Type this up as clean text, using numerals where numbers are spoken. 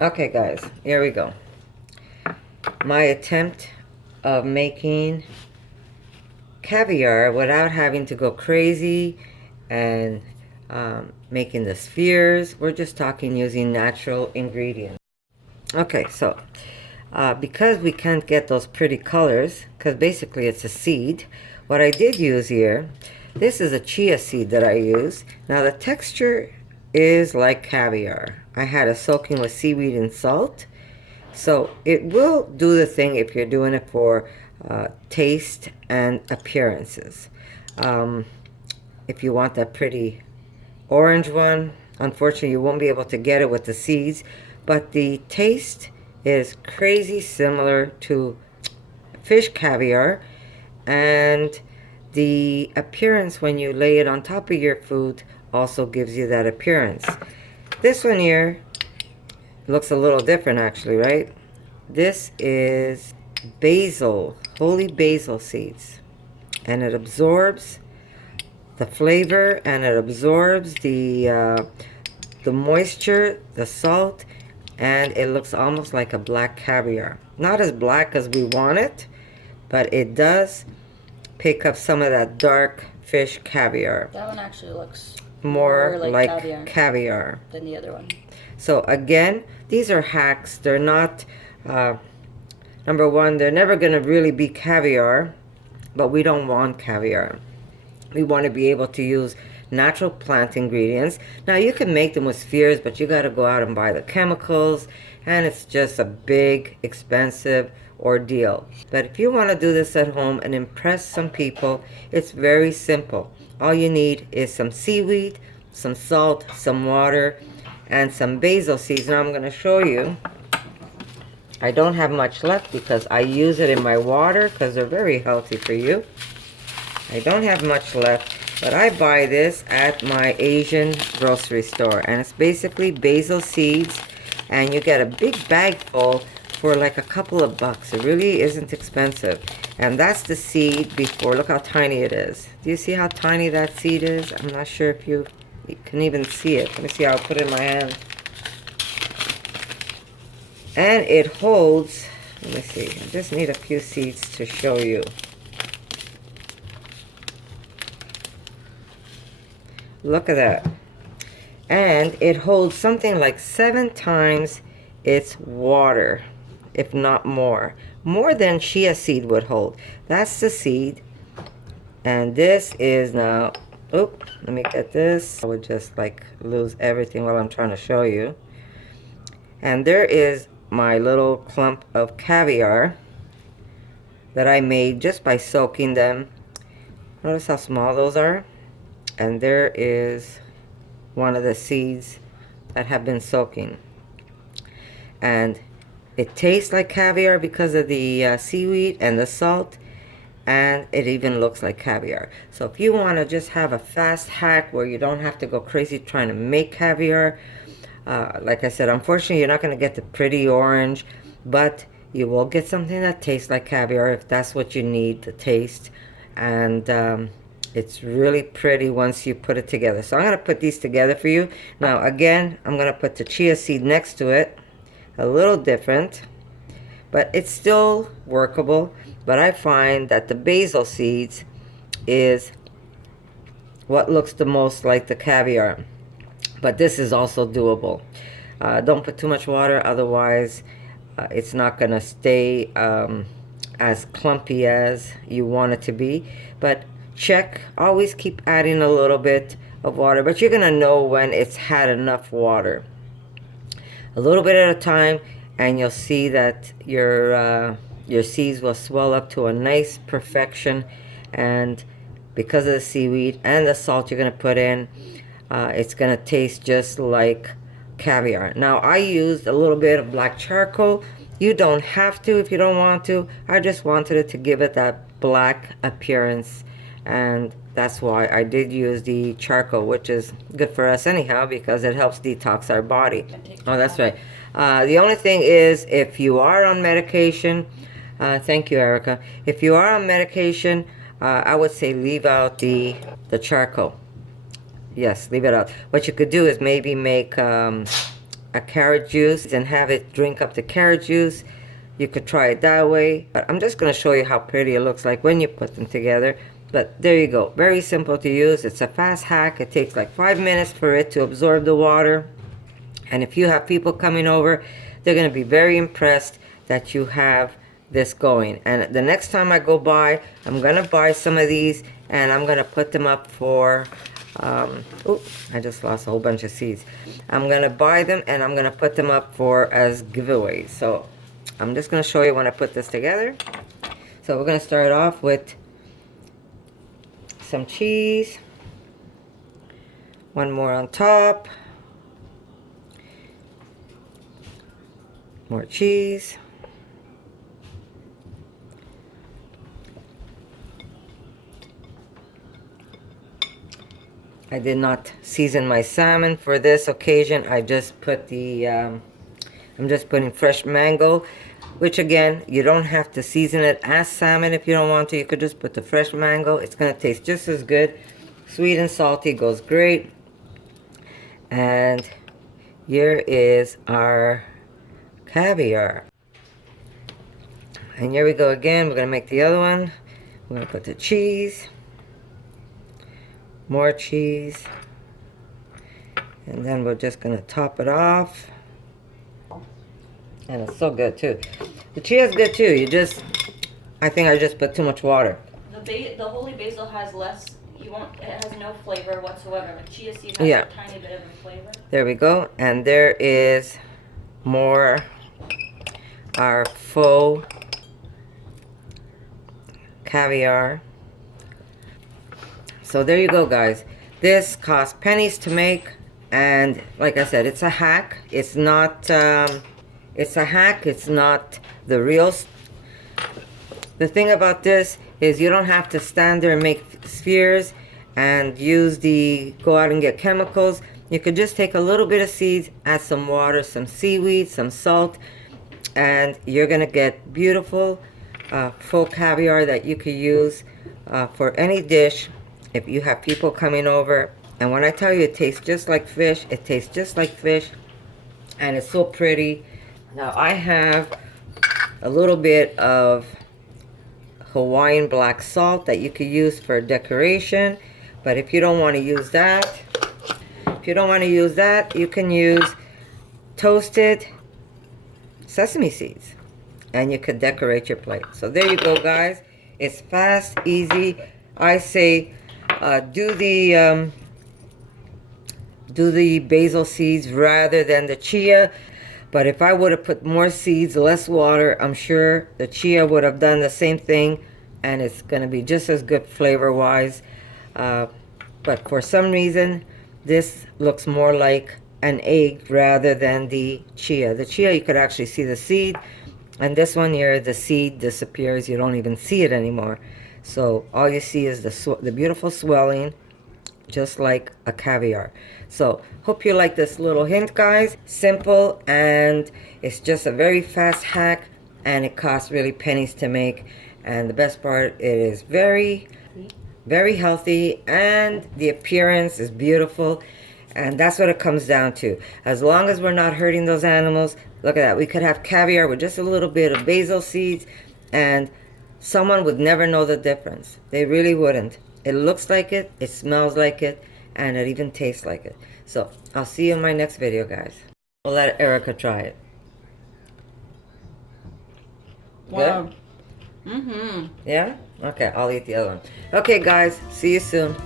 Okay guys, here we go. My attempt of making caviar without having to go crazy and making the spheres. We're just talking using natural ingredients. Okay, so because we can't get those pretty colors, because basically it's a seed, what I did use here, this is a chia seed that I use. Now the texture is like caviar. I had it soaking with seaweed and salt. So it will do the thing if you're doing it for taste and appearances. If you want that pretty orange one, unfortunately you won't be able to get it with the seeds, but the taste is crazy similar to fish caviar, and the appearance when you lay it on top of your food also gives you that appearance. This one here looks a little different actually, right? This is basil, holy basil seeds, and it absorbs the flavor and it absorbs the moisture, the salt, and it looks almost like a black caviar. Not as black as we want it, but it does pick up some of that dark fish caviar. That one actually looks more like caviar than the other one. So again, these are hacks. They're not, number one, they're never going to really be caviar, but we don't want caviar. We want to be able to use natural plant ingredients. Now you can make them with spheres, but you got to go out and buy the chemicals, and it's just a big, expensive ordeal. But if you want to do this at home and impress some people, it's very simple. All you need is some seaweed, some salt, some water, and some basil seeds. Now I'm going to show you. I don't have much left because I use it in my water because they're very healthy for you. I don't have much left, but I buy this at my Asian grocery store, and it's basically basil seeds, and you get a big bag full for like a couple of bucks. It really isn't expensive. And that's the seed before. Look how tiny it is. Do you see how tiny that seed is? I'm not sure if you can even see it. Let me see how I'll put it in my hand. And it holds, let me see, I just need a few seeds to show you. Look at that. And it holds something like 7 times its water, if not more. More than chia seed would hold. That's the seed. And this is now, oop, let me get this. I would just like lose everything while I'm trying to show you. And there is my little clump of caviar that I made just by soaking them. Notice how small those are? And there is one of the seeds that have been soaking. And it tastes like caviar because of the seaweed and the salt, and it even looks like caviar. So if you want to just have a fast hack where you don't have to go crazy trying to make caviar, like I said, unfortunately you're not going to get the pretty orange, but you will get something that tastes like caviar if that's what you need, the taste. And it's really pretty once you put it together. So I'm going to put these together for you. Now again, I'm going to put the chia seed next to it. A little different, but it's still workable. But I find that the basil seeds is what looks the most like the caviar. But this is also doable. Don't put too much water, otherwise it's not going to stay as clumpy as you want it to be. But check, always keep adding a little bit of water, but you're going to know when it's had enough water. A little bit at a time, and you'll see that your seeds will swell up to a nice perfection. And because of the seaweed and the salt you're going to put in, it's going to taste just like caviar. Now I used a little bit of black charcoal. You don't have to if you don't want to. I just wanted it to give it that black appearance, and that's why I did use the charcoal, which is good for us anyhow because it helps detox our body. Oh, that's right. The only thing is, if you are on medication, thank you, Erica. If you are on medication, I would say leave out the charcoal. Yes, leave it out. What you could do is maybe make a carrot juice and have it drink up the carrot juice. You could try it that way, but I'm just going to show you how pretty it looks like when you put them together. But there you go. Very simple to use. It's a fast hack. It takes like 5 minutes for it to absorb the water. And if you have people coming over, they're going to be very impressed that you have this going. And the next time I go by, I'm going to buy some of these and I'm going to put them up for I just lost a whole bunch of seeds. I'm going to buy them and I'm going to put them up for as giveaways. So I'm just going to show you when I put this together. So we're going to start off with some cheese. One more on top. More cheese. I did not season my salmon for this occasion. I just put the, I'm just putting fresh mango, which again, you don't have to season it as salmon if you don't want to. You could just put the fresh mango. It's going to taste just as good. Sweet and salty goes great. And here is our caviar. And here we go again. We're going to make the other one. We're going to put the cheese. More cheese. And then we're just going to top it off. And it's so good too. The chia is good too. I think I just put too much water. The holy basil has less, it has no flavor whatsoever. But chia seed has a tiny bit of a flavor. There we go. And there is more our faux caviar. So there you go, guys. This costs pennies to make, and like I said, it's a hack. It's not it's a hack. It's not the real. The thing about this is you don't have to stand there and make spheres and go out and get chemicals. You could just take a little bit of seeds, add some water, some seaweed, some salt, and you're gonna get beautiful faux caviar that you could use for any dish. If you have people coming over, and when I tell you it tastes just like fish, it tastes just like fish, and it's so pretty. Now I have a little bit of Hawaiian black salt that you could use for decoration, but if you don't want to use that, you can use toasted sesame seeds, and you could decorate your plate. So there you go, guys. It's fast, easy. I say do the basil seeds rather than the chia. But if I would have put more seeds, less water, I'm sure the chia would have done the same thing, and it's going to be just as good flavor-wise. But for some reason, this looks more like an egg rather than the chia. The chia, you could actually see the seed, and this one here, the seed disappears. You don't even see it anymore. So all you see is the beautiful swelling, just like a caviar. So hope you like this little hint, guys. Simple, and it's just a very fast hack, and it costs really pennies to make. And the best part, it is very, very healthy, and the appearance is beautiful. And that's what it comes down to. As long as we're not hurting those animals, look at that. We could have caviar with just a little bit of basil seeds, and someone would never know the difference. They really wouldn't. It looks like it, it smells like it, and it even tastes like it. So I'll see you in my next video, guys. We'll let Erica try it. Wow. Good? Mm-hmm. Yeah? Okay, I'll eat the other one. Okay, guys. See you soon.